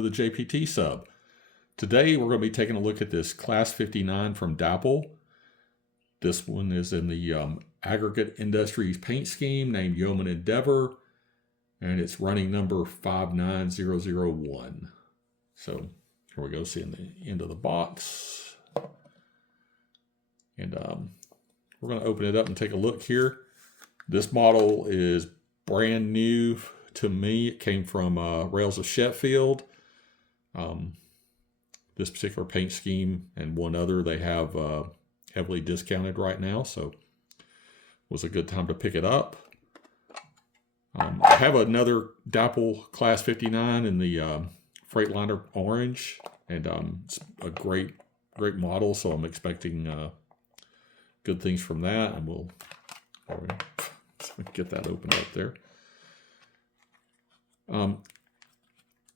to the JPT sub. Today we're going to be taking a look at this Class 59 from Dapol. This one is in the Aggregate Industries paint scheme named Yeoman Endeavor, and it's running number 59001. So here we go, seeing the end of the box. And we're going to open it up and take a look here. This model is brand new to me. It came from Rails of Sheffield. This particular paint scheme and one other they have heavily discounted right now, so it was a good time to pick it up. I have another Dapol Class 59 in the Freightliner orange, and it's a great model, so I'm expecting good things from that, and we'll get that opened up there.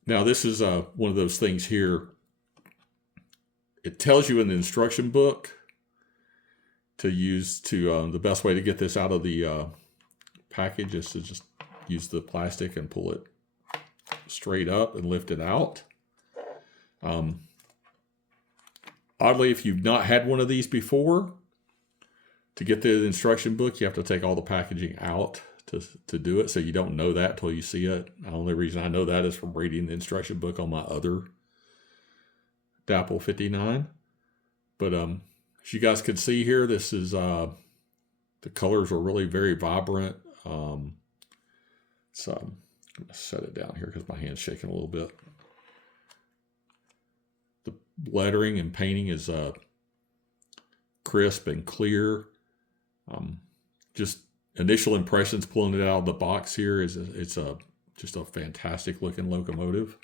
Now this is one of those things here. It tells you in the instruction book to use the best way to get this out of the package is to just use the plastic and pull it straight up and lift it out. Oddly, if you've not had one of these before, to get the instruction book, you have to take all the packaging out to do it. So you don't know that till you see it. The only reason I know that is from reading the instruction book on my other Dapol 59. But as you guys can see here, this is the colors are really very vibrant. So I'm going to set it down here because my hand's shaking a little bit. The lettering and painting is crisp and clear. Just initial impressions pulling it out of the box here is it's just a fantastic looking locomotive.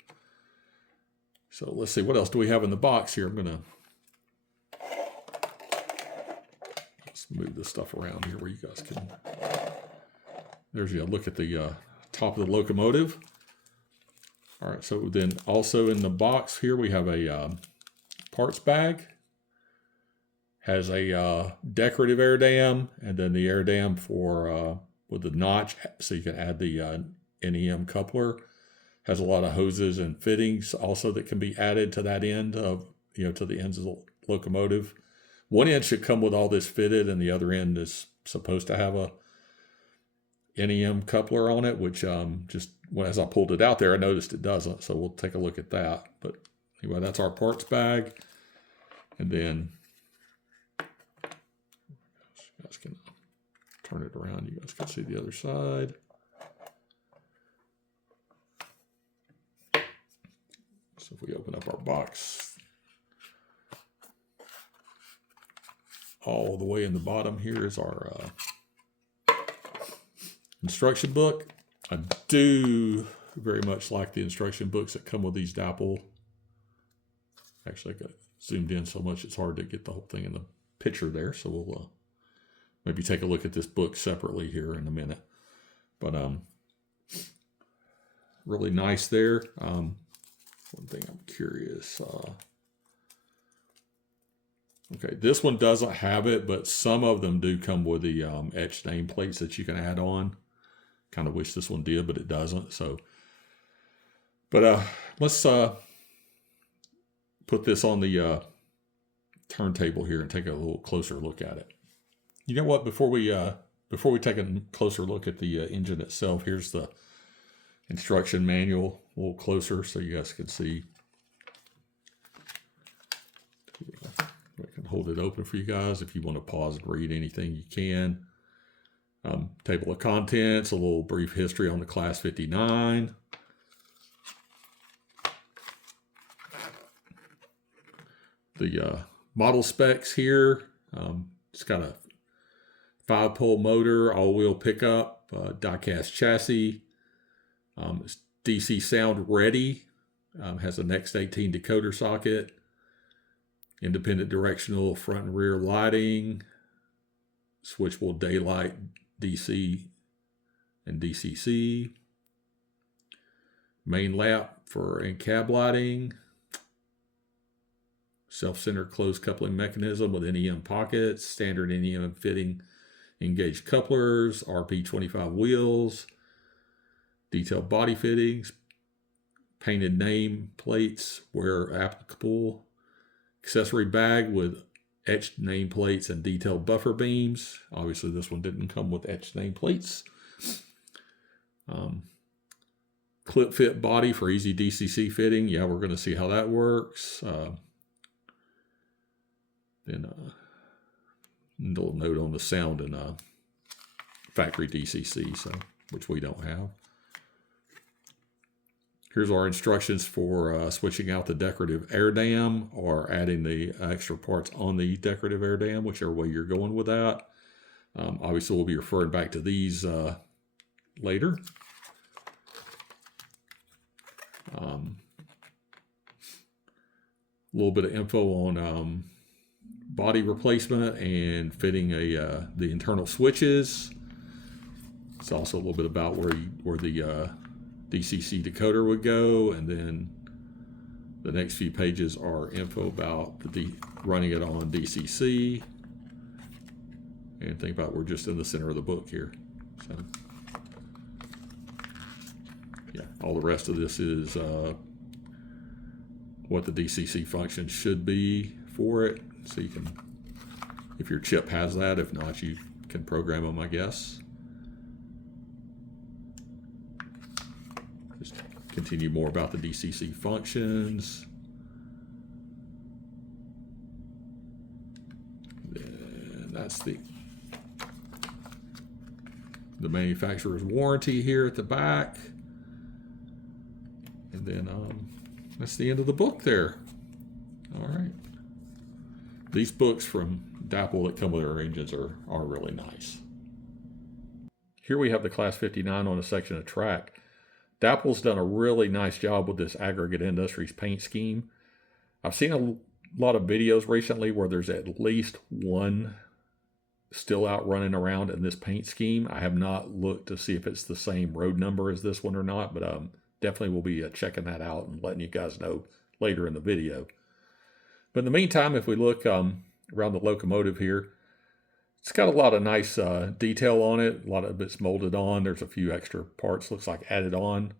So let's see, what else do we have in the box here? I'm going to let's move this stuff around here where you guys can. There's a look at the top of the locomotive. All right, so then also in the box here we have a parts bag. Has a decorative air dam, and then the air dam for with the notch, so you can add the NEM coupler. Has a lot of hoses and fittings also that can be added to that end of, to the ends of the locomotive. One end should come with all this fitted, and the other end is supposed to have a NEM coupler on it, which just as I pulled it out there, I noticed it doesn't. So we'll take a look at that. But anyway, that's our parts bag. And then you guys can turn it around. You guys can see the other side. So if we open up our box, all the way in the bottom here is our instruction book. I do very much like the instruction books that come with these Dapol. Actually, I got zoomed in so much it's hard to get the whole thing in the picture there. So we'll maybe take a look at this book separately here in a minute. But really nice there. One thing I'm curious. Okay, this one doesn't have it, but some of them do come with the etched nameplates that you can add on. Kind of wish this one did, but it doesn't. So, but let's put this on the turntable here and take a little closer look at it. You know what? Before we take a closer look at the engine itself, here's the instruction manual a little closer so you guys can see. I can hold it open for you guys. If you want to pause and read anything, you can. Table of contents, a little brief history on the Class 59. The model specs here. It's got a 5-pole motor, all-wheel pickup, die-cast chassis. It's DC sound ready. Has a Next18 decoder socket. Independent directional front and rear lighting. Switchable daylight DC and DCC. Main lap for in-cab lighting. Self-centered closed coupling mechanism with NEM pockets. Standard NEM fitting engaged couplers. RP25 wheels. Detailed body fittings. painted name plates where applicable, accessory bag with etched name plates and detailed buffer beams. Obviously this one didn't come with etched name plates. Clip fit body for easy DCC fitting. Yeah, we're going to see how that works. Then a little note on the sound and factory DCC, so which we don't have. Here's our instructions for switching out the decorative air dam or adding the extra parts on the decorative air dam, whichever way you're going with that. Obviously, we'll be referring back to these later. A little bit of info on body replacement and fitting the internal switches. It's also a little bit about where the DCC decoder would go, and then the next few pages are info about running it on DCC. And think about we're just in the center of the book here. So yeah, all the rest of this is what the DCC function should be for it. So you can, if your chip has that, if not, you can program them, I guess. Just continue more about the DCC functions. Then that's the manufacturer's warranty here at the back. And then that's the end of the book there. All right. These books from Dapol that come with our engines are really nice. Here we have the Class 59 on a section of track. Dapol's done a really nice job with this Aggregate Industries paint scheme. I've seen a lot of videos recently where there's at least one still out running around in this paint scheme. I have not looked to see if it's the same road number as this one or not, but definitely will be checking that out and letting you guys know later in the video. But in the meantime, if we look around the locomotive here, it's got a lot of nice detail on it. A lot of it's molded on. There's a few extra parts, looks like added on.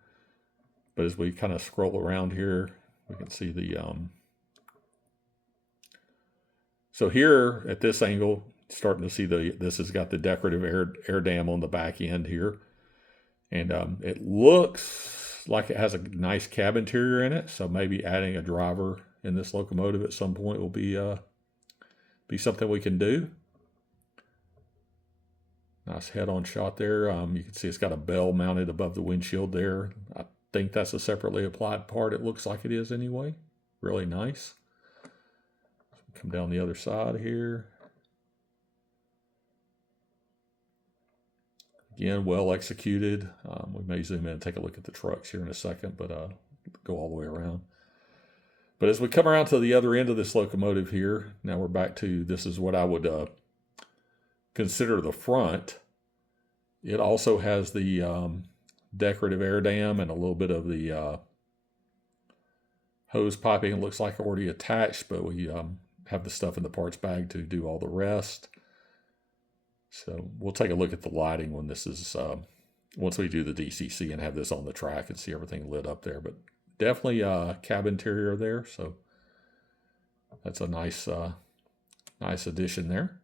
But as we kind of scroll around here, we can see the... So here at this angle, starting to see this has got the decorative air dam on the back end here. And it looks like it has a nice cab interior in it. So maybe adding a driver in this locomotive at some point will be something we can do. Nice head-on shot there. You can see it's got a bell mounted above the windshield there. I think that's a separately applied part. It looks like it is anyway. Really nice. Come down the other side here. Again, well executed. We may zoom in and take a look at the trucks here in a second, but go all the way around. But as we come around to the other end of this locomotive here, now we're back to, this is what I would consider the front. It also has the decorative air dam and a little bit of the hose piping. It looks like already attached, but we have the stuff in the parts bag to do all the rest. So we'll take a look at the lighting when this is, once we do the DCC and have this on the track and see everything lit up there. But definitely cab interior there, so that's a nice nice addition there.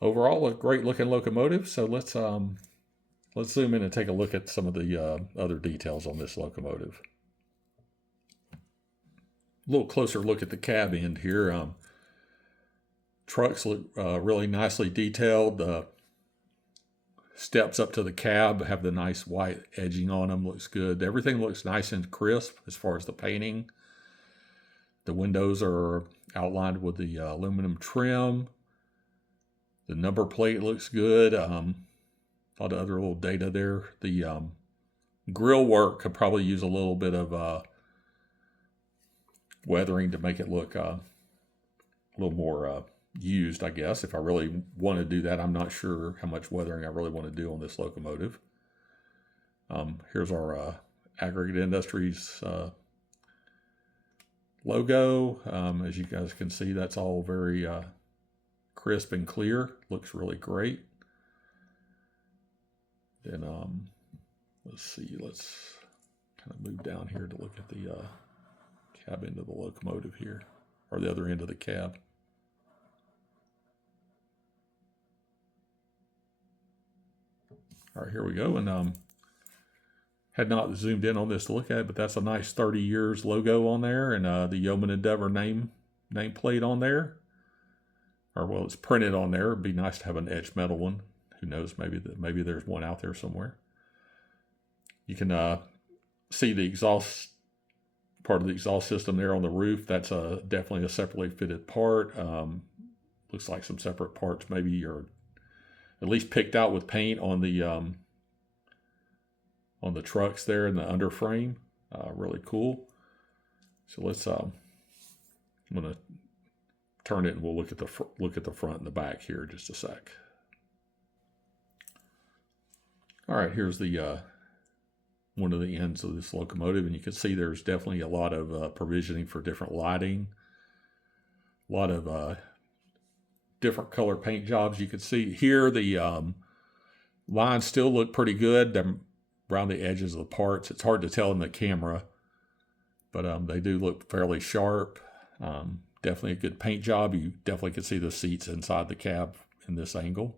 Overall, a great looking locomotive. So let's zoom in and take a look at some of the other details on this locomotive. A little closer look at the cab end here. Trucks look really nicely detailed. Steps up to the cab have the nice white edging on them. Looks good. Everything looks nice and crisp as far as the painting. The windows are outlined with the aluminum trim. The number plate looks good. A lot of other little data there. The grill work could probably use a little bit of weathering to make it look a little more used, I guess. If I really want to do that, I'm not sure how much weathering I really want to do on this locomotive. Here's our Aggregate Industries logo. As you guys can see, that's all very crisp and clear. Looks really great. Then let's see, let's kind of move down here to look at the cab end of the locomotive here, or the other end of the cab. All right, here we go. And had not zoomed in on this to look at it, but that's a nice 30 years logo on there, and the Yeoman Endeavor nameplate on there. Or well, it's printed on there. It'd be nice to have an etched metal one. Who knows? Maybe there's one out there somewhere. You can see the exhaust part of the exhaust system there on the roof. That's definitely a separately fitted part. Looks like some separate parts maybe are at least picked out with paint on the trucks there in the underframe. Really cool. So let's I'm gonna turn it and we'll look at the front and the back here in just a sec. All right, here's the one of the ends of this locomotive, and you can see there's definitely a lot of provisioning for different lighting, a lot of different color paint jobs. You can see here the lines still look pretty good. They're around the edges of the parts. It's hard to tell in the camera, but they do look fairly sharp. Definitely a good paint job. You definitely can see the seats inside the cab in this angle.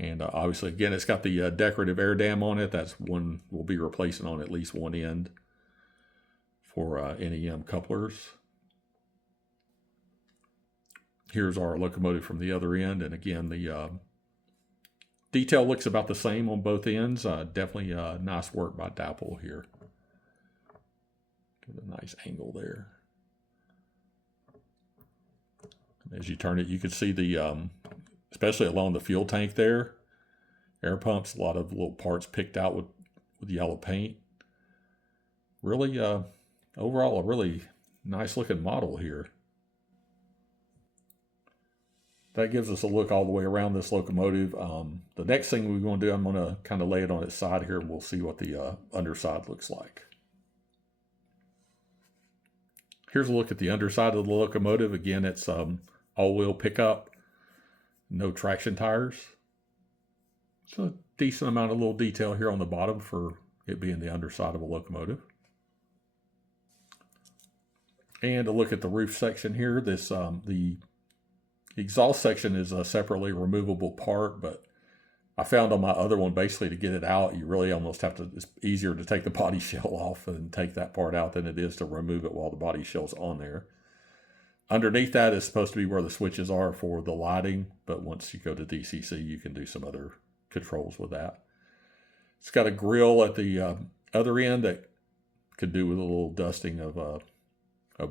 And obviously, again, it's got the decorative air dam on it. That's one we'll be replacing on at least one end for NEM couplers. Here's our locomotive from the other end. And again, the detail looks about the same on both ends. Definitely nice work by Dapol here. Give it a nice angle there. As you turn it, you can see the especially along the fuel tank there, air pumps, a lot of little parts picked out with yellow paint. Really, overall, a really nice looking model here. That gives us a look all the way around this locomotive. The next thing we're going to do, I'm going to kind of lay it on its side here, and we'll see what the underside looks like. Here's a look at the underside of the locomotive. Again, it's all-wheel pickup. No traction tires. It's a decent amount of little detail here on the bottom for it being the underside of a locomotive. And a look at the roof section here. This the exhaust section is a separately removable part, but I found on my other one, basically to get it out, you really almost have to, it's easier to take the body shell off and take that part out than it is to remove it while the body shell's on there. Underneath that is supposed to be where the switches are for the lighting, but once you go to DCC, you can do some other controls with that. It's got a grill at the other end that could do with a little dusting of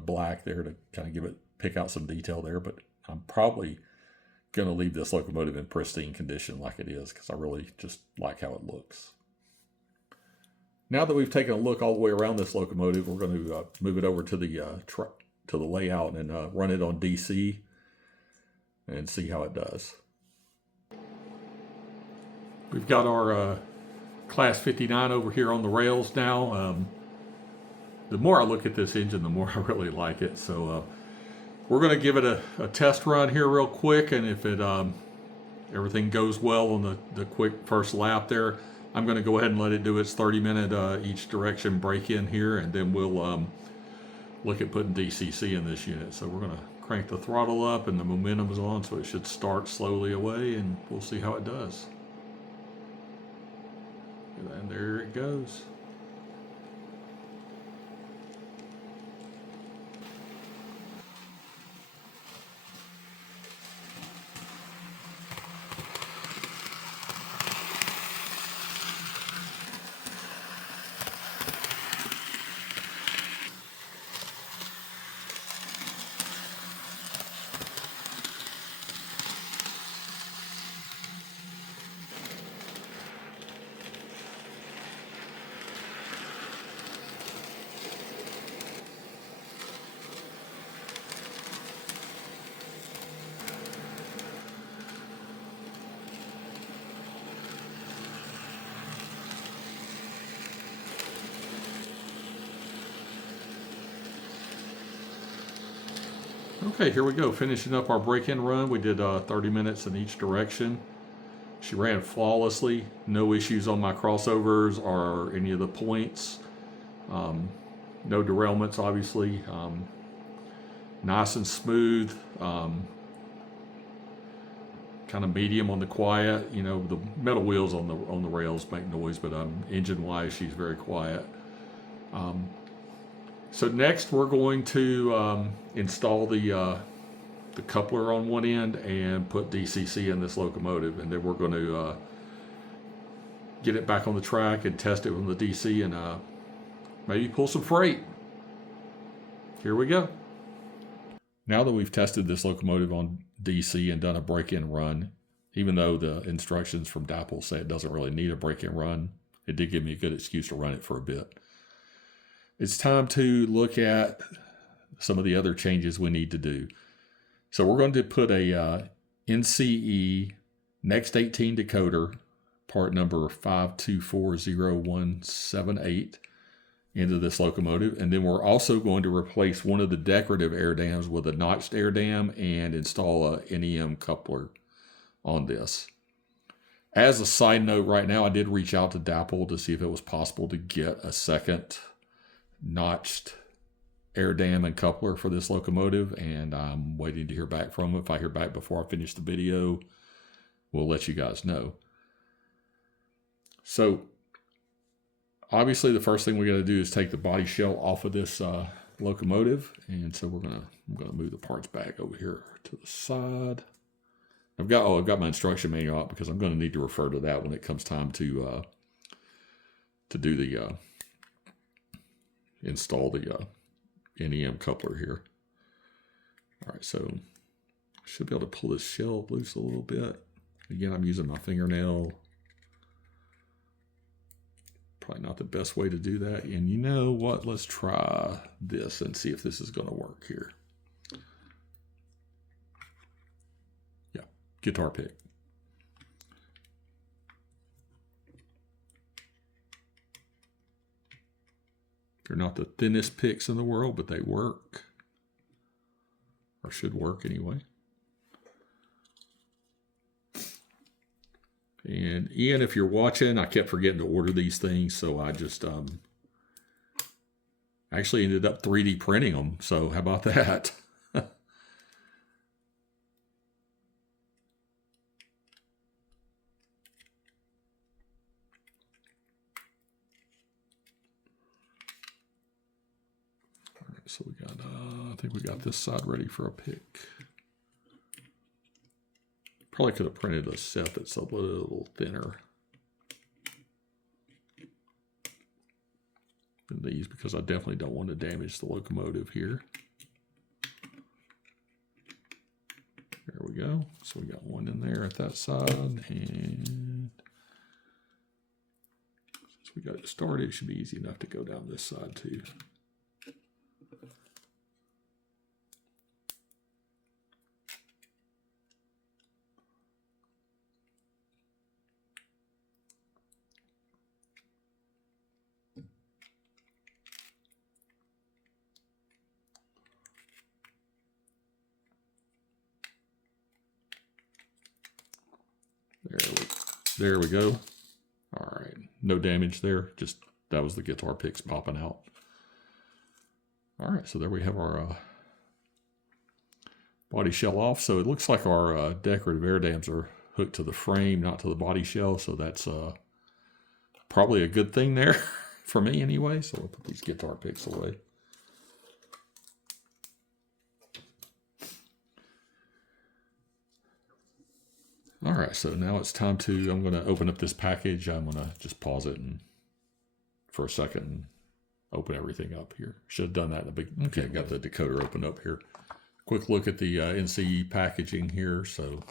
black there to kind of pick out some detail there, but I'm probably going to leave this locomotive in pristine condition like it is because I really just like how it looks. Now that we've taken a look all the way around this locomotive, we're going to move it over to the layout and run it on DC and see how it does. We've got our Class 59 over here on the rails now. The more I look at this engine, the more I really like it. So we're going to give it a test run here real quick, and if it everything goes well on the quick first lap there, I'm going to go ahead and let it do its 30-minute each direction break in here, and then we'll look at putting DCC in this unit. So we're going to crank the throttle up, and the momentum is on, so it should start slowly away, and we'll see how it does. And there it goes. Okay, here we go. Finishing up our break-in run. We did 30 minutes in each direction. She ran flawlessly, no issues on my crossovers or any of the points. No derailments, obviously. Nice and smooth. Kind of medium on the quiet. You know, the metal wheels on the rails make noise, but engine-wise, she's very quiet. So next, we're going to install the coupler on one end and put DCC in this locomotive, and then we're going to get it back on the track and test it with the DC and maybe pull some freight. Here we go. Now that we've tested this locomotive on DC and done a break-in run, even though the instructions from Dapol say it doesn't really need a break-in run, it did give me a good excuse to run it for a bit. It's time to look at some of the other changes we need to do. So we're going to put a NCE Next18 decoder, part number 5240178, into this locomotive. And then we're also going to replace one of the decorative air dams with a notched air dam and install a NEM coupler on this. As a side note, right now I did reach out to Dapol to see if it was possible to get a second notched air dam and coupler for this locomotive, and I'm waiting to hear back from them. If I hear back before I finish the video, we'll let you guys know. So obviously the first thing we got to do is take the body shell off of this locomotive, and so I'm gonna move the parts back over here to the side. I've got my instruction manual out because I'm going to need to refer to that when it comes time to do the install the NEM coupler here. All right, so I should be able to pull this shell loose a little bit. Again, I'm using my fingernail. Probably not the best way to do that. And you know what? Let's try this and see if this is going to work here. Yeah, guitar pick. They're not the thinnest picks in the world, but they work. Or should work anyway. And Ian, if you're watching, I kept forgetting to order these things, so I just actually ended up 3D printing them. So how about that? So we got, I think we got this side ready for a pick. Probably could have printed a set that's a little thinner than these, because I definitely don't want to damage the locomotive here. There we go. So we got one in there at that side, and since we got it started, it should be easy enough to go down this side too. There we go. All right, no damage there. Just that was the guitar picks popping out. All right, so there we have our body shell off. So it looks like our decorative air dams are hooked to the frame, not to the body shell. So that's probably a good thing there for me anyway. So we'll put these guitar picks away. All right, so now it's time to, I'm going to open up this package. I'm going to just pause it and for a second and open everything up here. Should have done that in the big, okay, got the decoder open up here. Quick look at the NCE packaging here. So a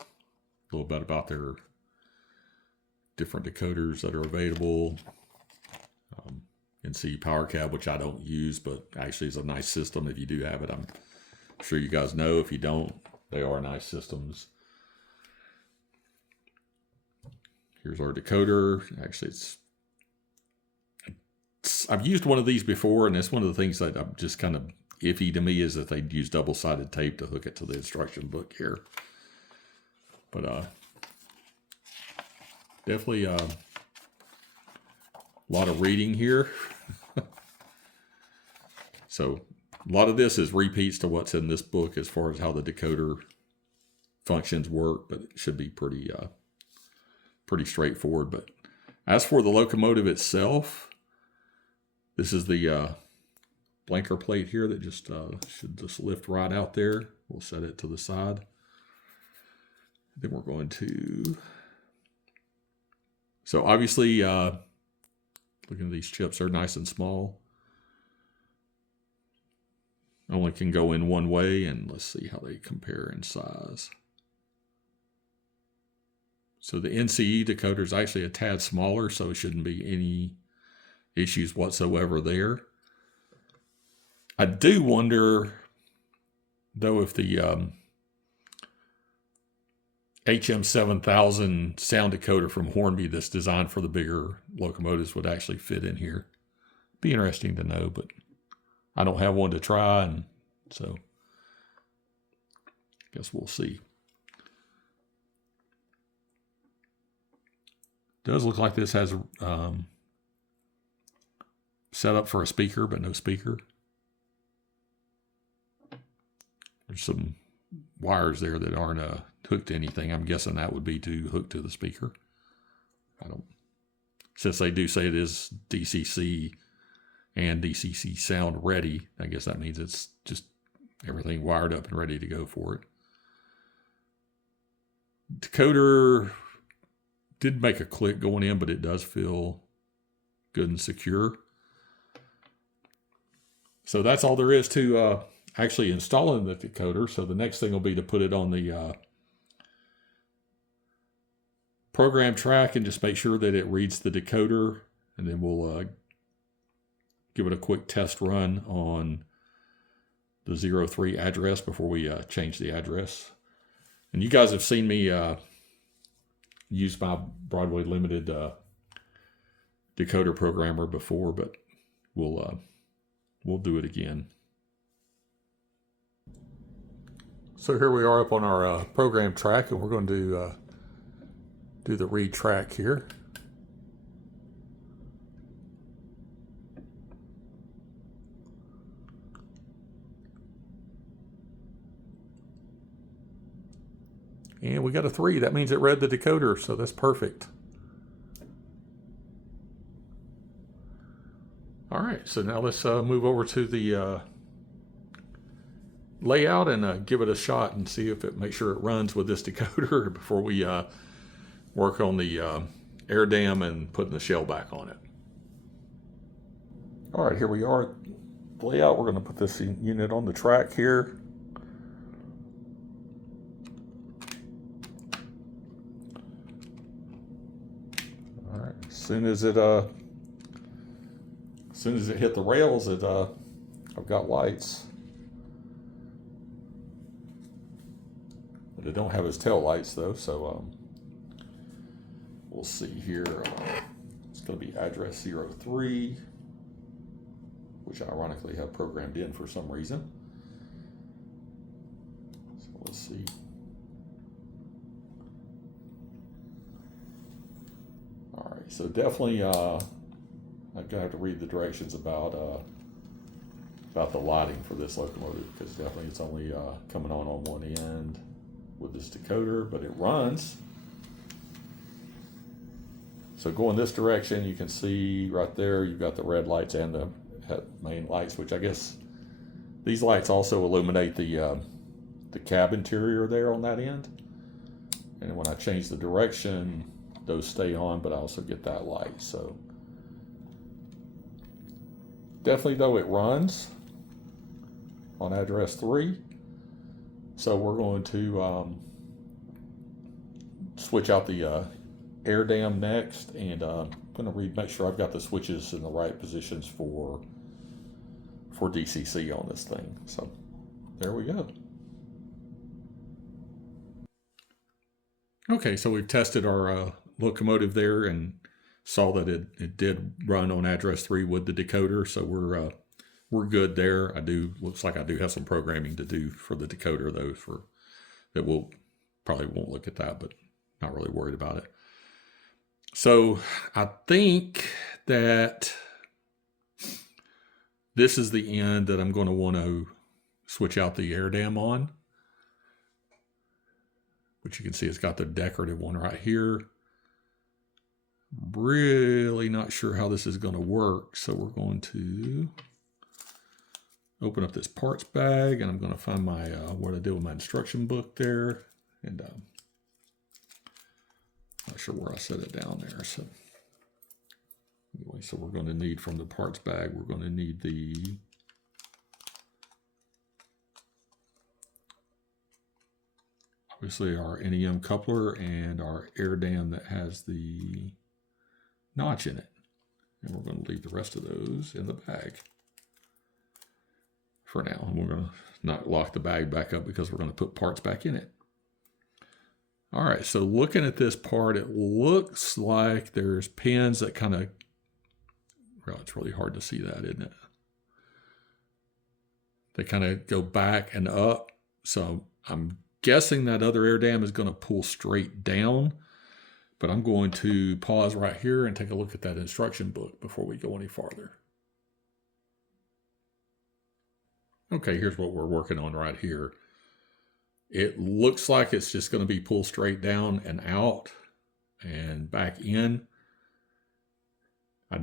little bit about their different decoders that are available. NCE Power Cab, which I don't use, but actually is a nice system if you do have it. I'm sure you guys know. If you don't, they are nice systems. Here's our decoder. Actually, I've used one of these before, and it's one of the things that I'm just kind of iffy to me is that they use double-sided tape to hook it to the instruction book here. But definitely a lot of reading here. So a lot of this is repeats to what's in this book as far as how the decoder functions work, but it should be pretty straightforward. But as for the locomotive itself, this is the blanker plate here that just should just lift right out there. We'll set it to the side. Then we're going to, so obviously, looking at these chips, they're nice and small. Only can go in one way, and let's see how they compare in size. So the NCE decoder is actually a tad smaller, so it shouldn't be any issues whatsoever there. I do wonder, though, if the HM7000 sound decoder from Hornby that's designed for the bigger locomotives would actually fit in here. Be interesting to know, but I don't have one to try, and so I guess we'll see. Does look like this has set up for a speaker, but no speaker. There's some wires there that aren't hooked to anything. I'm guessing that would be to hook to the speaker. Since they do say it is DCC and DCC sound ready, I guess that means it's just everything wired up and ready to go for it. Decoder did make a click going in, but it does feel good and secure. So that's all there is to actually installing the decoder. So the next thing will be to put it on the program track and just make sure that it reads the decoder, and then we'll give it a quick test run on the 03 address before we change the address. And you guys have seen me use my Broadway Limited decoder programmer before, but we'll do it again. So here we are up on our program track, and we're going to do the read track here. And we got a 3. That means it read the decoder, so that's perfect. All right, so now let's move over to the layout and give it a shot and see if make sure it runs with this decoder before we work on the air dam and putting the shell back on it. All right, here we are. Layout. We're going to put this unit on the track here. All right. As soon as it hit the rails, I've got lights. But they don't have his tail lights though, so we'll see here. It's going to be address 03, which I ironically have programmed in for some reason. So let's see. All right, so definitely I'm going to have to read the directions about the lighting for this locomotive, because definitely it's only coming on one end with this decoder, but it runs. So going this direction, you can see right there, you've got the red lights and the main lights, which I guess these lights also illuminate the cab interior there on that end. And when I change the direction, those stay on, but I also get that light. So definitely though it runs on address 3. So we're going to switch out the air dam next, and I'm going to make sure I've got the switches in the right positions for DCC on this thing. So there we go. Okay, so we've tested our locomotive there and saw that it did run on address 3 with the decoder, so we're good there. Looks like I do have some programming to do for the decoder though, that we'll probably won't look at that, but not really worried about it. So I think that this is the end that I'm going to want to switch out the air dam on. Which you can see it's got the decorative one right here. Really not sure how this is going to work. So we're going to open up this parts bag, and I'm going to find my what I did with my instruction book there. And not sure where I set it down there. So anyway, so we're going to need from the parts bag, we're going to need the obviously our NEM coupler and our air dam that has the notch in it. And we're going to leave the rest of those in the bag for now. And we're going to not lock the bag back up because we're going to put parts back in it. All right, so looking at this part, it looks like there's pins that kind of, well, it's really hard to see that, isn't it? They kind of go back and up. So I'm guessing that other air dam is going to pull straight down, but I'm going to pause right here and take a look at that instruction book before we go any farther. Okay, here's what we're working on right here. It looks like it's just going to be pulled straight down and out and back in. I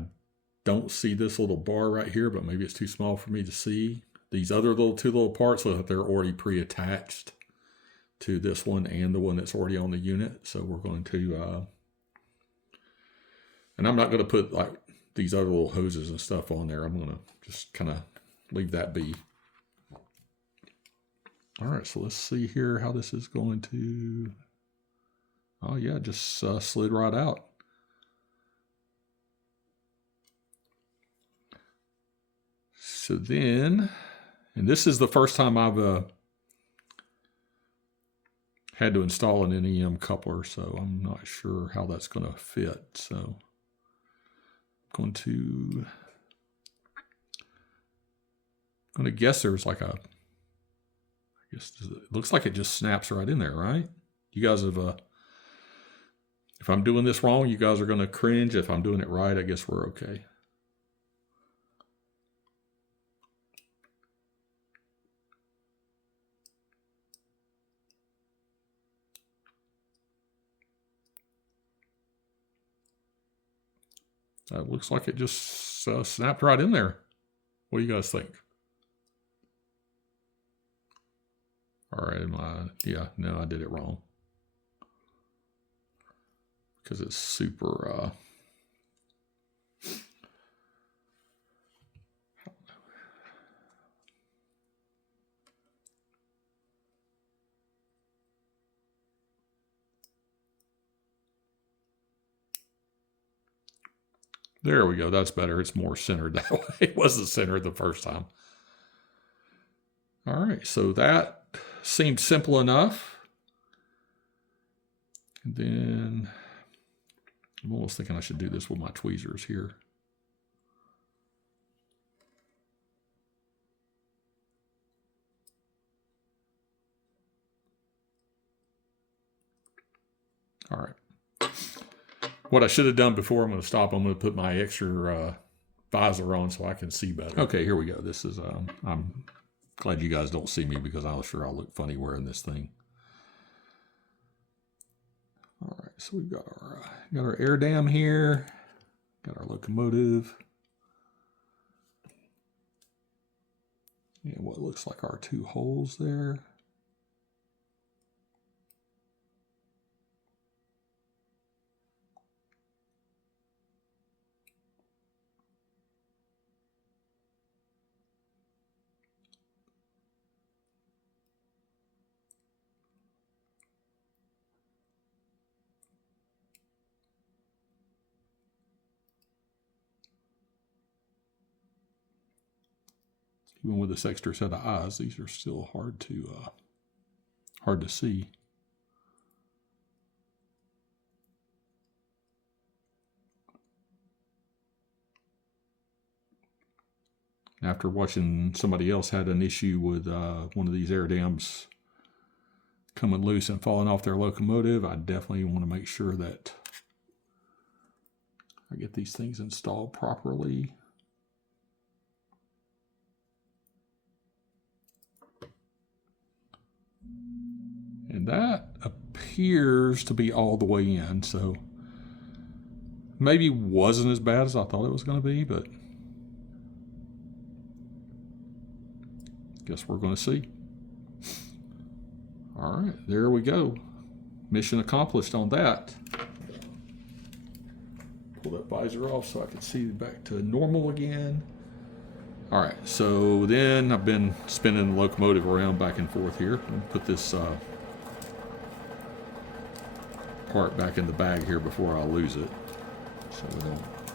don't see this little bar right here, but maybe it's too small for me to see. These other two little parts look like they're already pre-attached to this one and the one that's already on the unit. So we're going to, and I'm not going to put like these other little hoses and stuff on there. I'm going to just kind of leave that be. All right, so let's see here how this is going to, oh yeah, just slid right out. So then, and this is the first time I've had to install an NEM coupler, so I'm not sure how that's going to fit. So I'm going to guess there's like a, I guess it looks like it just snaps right in there, right? You guys have, if I'm doing this wrong, you guys are going to cringe. If I'm doing it right, I guess we're okay. That looks like it just snapped right in there. What do you guys think? All right, yeah, no, I did it wrong. Because it's super, there we go. That's better. It's more centered that way. It wasn't centered the first time. All right, so that seemed simple enough. And then I'm almost thinking I should do this with my tweezers here. All right. What I should have done before, I'm going to stop. I'm going to put my extra visor on so I can see better. Okay, here we go. This is, I'm glad you guys don't see me because I'm sure I'll look funny wearing this thing. All right, so we've got our air dam here, got our locomotive, and what looks like our two holes there. Even with this extra set of eyes, these are still hard to see. After watching somebody else had an issue with one of these air dams coming loose and falling off their locomotive, I definitely want to make sure that I get these things installed properly. And that appears to be all the way in, so maybe wasn't as bad as I thought it was going to be, but guess we're going to see. All right, there we go. Mission accomplished on that. Pull that visor off so I can see back to normal again. All right, so then I've been spinning the locomotive around back and forth here. I'll put this part back in the bag here before I lose it. So we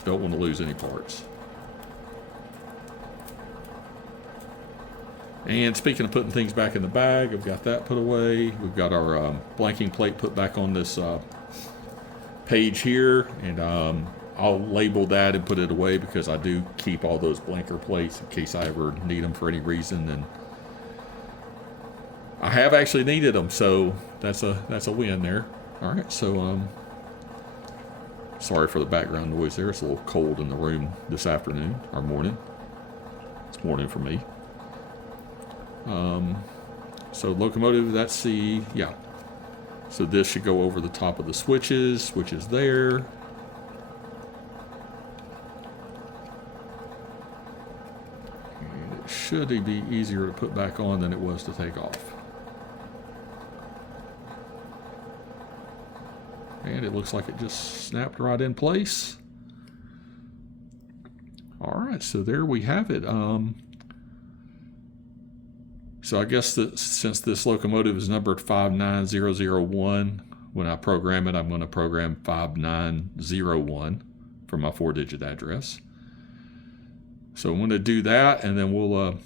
don't want to lose any parts. And speaking of putting things back in the bag, I've got that put away. We've got our blanking plate put back on this page here, and I'll label that and put it away because I do keep all those blanker plates in case I ever need them for any reason. And I have actually needed them, so that's a win there. All right, so sorry for the background noise there. It's a little cold in the room this afternoon or morning. It's morning for me. So locomotive, that's the, yeah. So this should go over the top of the switches, which is there. And it should be easier to put back on than it was to take off. And it looks like it just snapped right in place. All right, so there we have it. So I guess that since this locomotive is numbered 59001, when I program it, I'm going to program 5901 for my 4-digit address. So I'm going to do that, and then we'll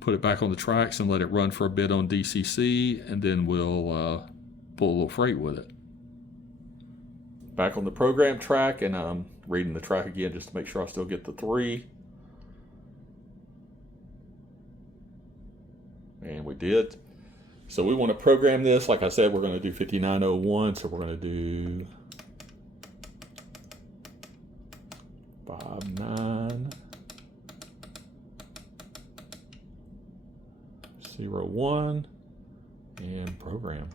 put it back on the tracks and let it run for a bit on DCC, and then we'll pull a little freight with it. Back on the program track, and I'm reading the track again just to make sure I still get the 3. And we did. So we want to program this. Like I said, we're going to do 5901. So we're going to do 5901 and program.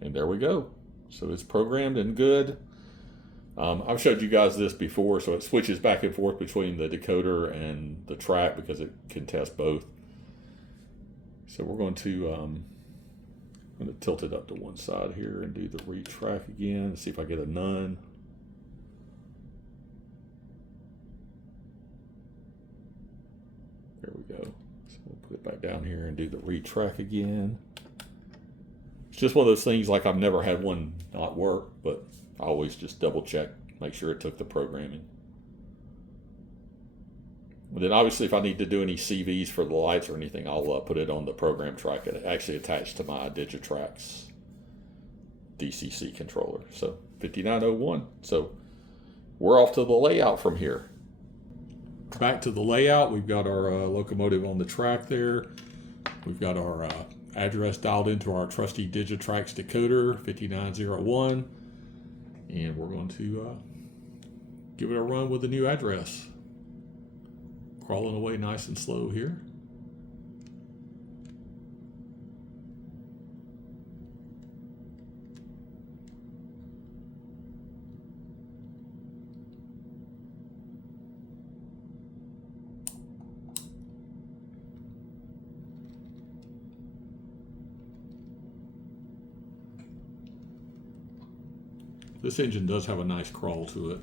And there we go. So it's programmed and good. I've showed you guys this before, so it switches back and forth between the decoder and the track because it can test both. So we're going to I'm going to tilt it up to one side here and do the retrack again. See if I get a none. There we go. So we'll put it back down here and do the retrack again. It's just one of those things, like I've never had one not work, but I always just double check, make sure it took the programming. And then obviously if I need to do any CVs for the lights or anything, I'll put it on the program track. It actually attached to my Digitrax DCC controller. So 5901. So we're off to the layout from here. Back to the layout, we've got our locomotive on the track there. We've got our address dialed into our trusty Digitrax decoder, 5901. And we're going to give it a run with the new address. Crawling away nice and slow here. This engine does have a nice crawl to it.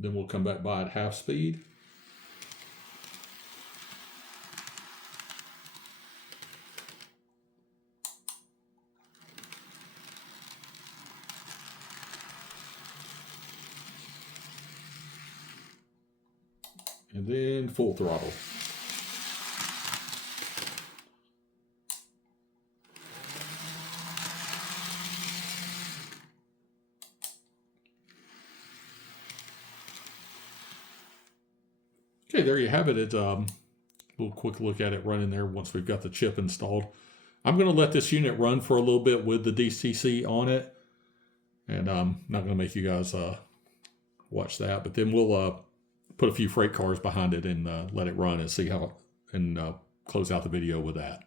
Then we'll come back by at half speed. And then full throttle. Okay, there you have it. It's a little quick look at it running there once we've got the chip installed. I'm going to let this unit run for a little bit with the DCC on it. And I'm not going to make you guys watch that. But then we'll put a few freight cars behind it and let it run and see how, and close out the video with that.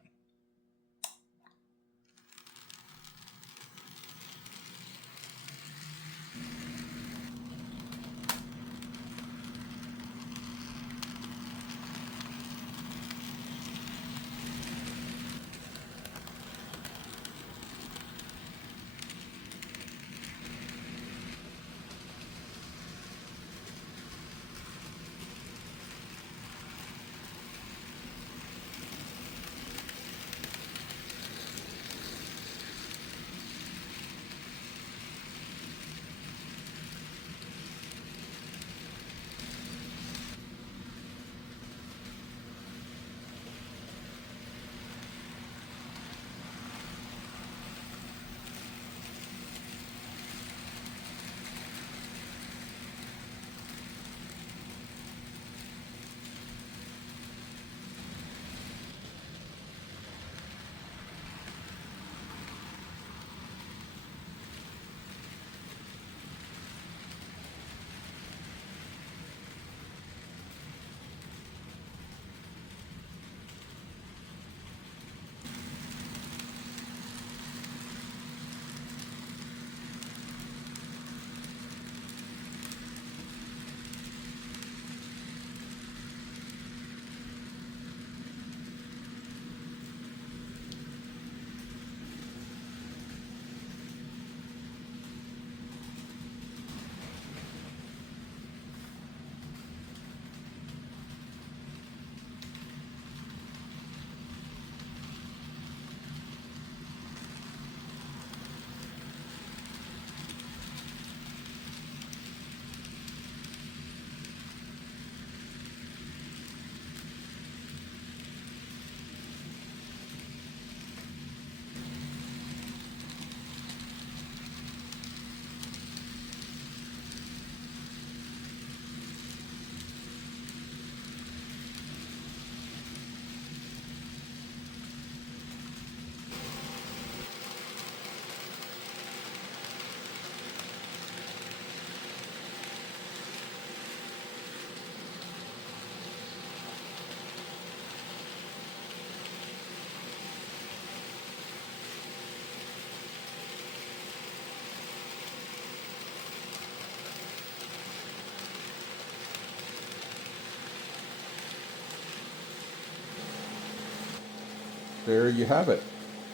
There you have it.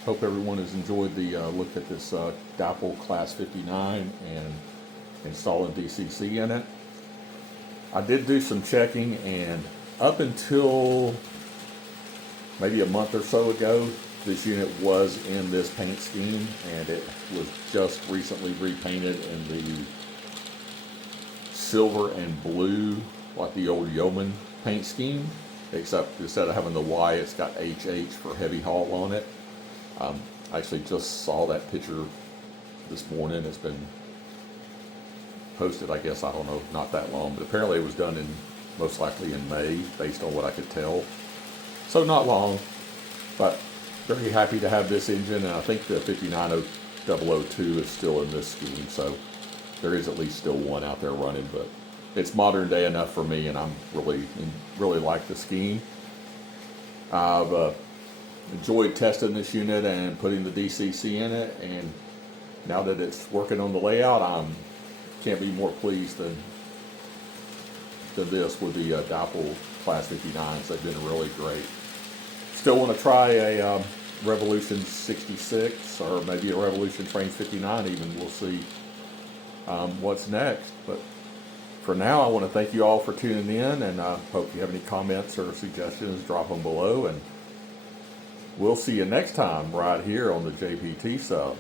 Hope everyone has enjoyed the look at this Dapol Class 59 and installing DCC in it. I did do some checking, and up until maybe a month or so ago, this unit was in this paint scheme, and it was just recently repainted in the silver and blue, like the old Yeoman paint scheme, except instead of having the Y, it's got HH for heavy haul on it. I actually just saw that picture this morning. It's been posted, I guess, I don't know, not that long, but apparently it was done in, most likely in May, based on what I could tell. So not long, but very happy to have this engine, and I think the 59002 is still in this scheme, so there is at least still one out there running, but it's modern day enough for me, and I'm really like the scheme. I've enjoyed testing this unit and putting the DCC in it, and now that it's working on the layout, I can't be more pleased than this with the Dapol Class 59s. They've been really great. Still want to try a Revolution 66 or maybe a Revolution Train 59 even. We'll see what's next. But for now, I want to thank you all for tuning in, and I hope you have any comments or suggestions, drop them below, and we'll see you next time right here on the JPT Sub.